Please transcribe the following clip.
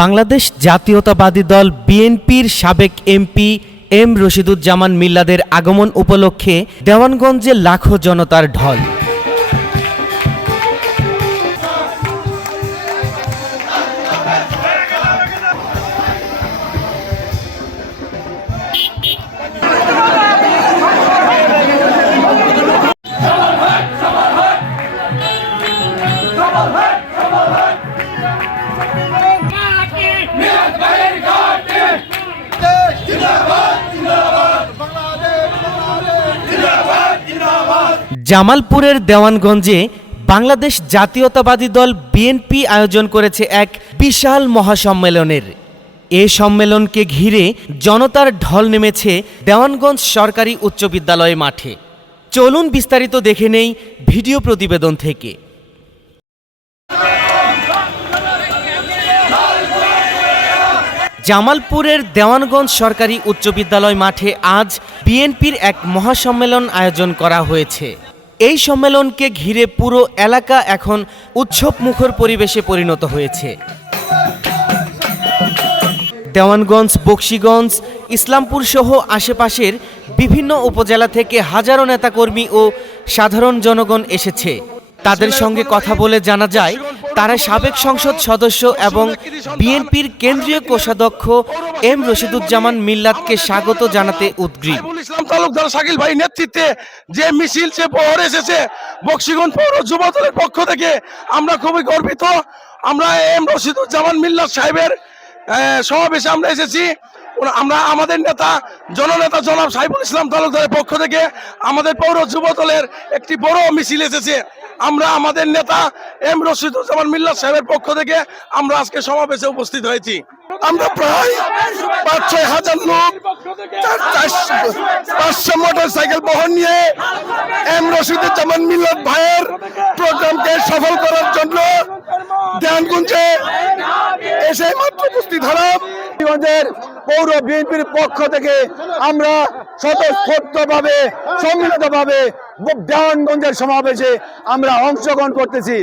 বাংলাদেশ জাতীয়তাবাদী দল বিএনপির সাবেক এমপি এম রশিদুজ্জামান মিল্লাদের আগমন উপলক্ষে দেওয়ানগঞ্জে লাখো জনতার ঢল। জামালপুরের দেওয়ানগঞ্জে বাংলাদেশ জাতীয়তাবাদী দল বিএনপি আয়োজন করেছে এক বিশাল মহাসম্মেলনের। এ সম্মেলনকে ঘিরে জনতার ঢল নেমেছে দেওয়ানগঞ্জ সরকারি উচ্চ বিদ্যালয় মাঠে। চলুন বিস্তারিত দেখে নেই ভিডিও প্রতিবেদন থেকে। জামালপুরের দেওয়ানগঞ্জ সরকারি উচ্চ বিদ্যালয় মাঠে আজ বিএনপির এক মহাসম্মেলন আয়োজন করা হয়েছে। এই সম্মেলনকে ঘিরে পুরো এলাকা এখন উৎসবমুখর পরিবেশে পরিণত হয়েছে। দেওয়ানগঞ্জ, বকশীগঞ্জ, ইসলামপুর সহ আশেপাশের বিভিন্ন উপজেলা থেকে হাজারো নেতাকর্মী ও সাধারণ জনগণ এসেছে। তাদের সঙ্গে কথা বলে জানা যায়, তারা সাবেক সংসদ সদস্য এবং বিএনপির কেন্দ্রীয় কোষাধ্যক্ষ এম রশিদুজ্জামান মিল্লাতকে স্বাগত জানাতে উদ্গ্রীব। ইসলাম তালুকদার শাকিল ভাই নেতৃত্বে যে মিছিল যে পৌর এসেছে বকশীগঞ্জ পৌর যুব দলের পক্ষ থেকে আমরা খুবই গর্বিত। আমরা এম রশিদুজ্জামান মিল্লাত সাহেবের সমাবেশে আমরা এসেছি। আমরা আমাদের নেতা জননেতা জনাব সাইফুল ইসলাম তালুকদারের পক্ষ থেকে আমাদের পৌর যুব দলের একটি বড় মিছিল এসেছে। আমরা আমাদের নেতা এম রশিদুজ্জামান মিল্লাত সাহেবের পক্ষ থেকে আমরা আজকে সমাবেশে উপস্থিত হয়েছি। আমরা প্রায় ৫-৬ হাজার লোক ৫০০ মোটরসাইকেল বহন নিয়ে এম রশিদুজ্জামান মিল্লাত ভাইয়ের প্রোগ্রামকে সফল করার জন্য দেওয়ানগঞ্জে এসে মাত্র উপস্থিত হলাম। পৌর বিএনপির পক্ষ থেকে আমরা স্বতঃস্ফূর্তভাবে সম্মিলিতভাবে দেওয়ানগঞ্জের সমাবেশে আমরা অংশগ্রহণ করতেছি।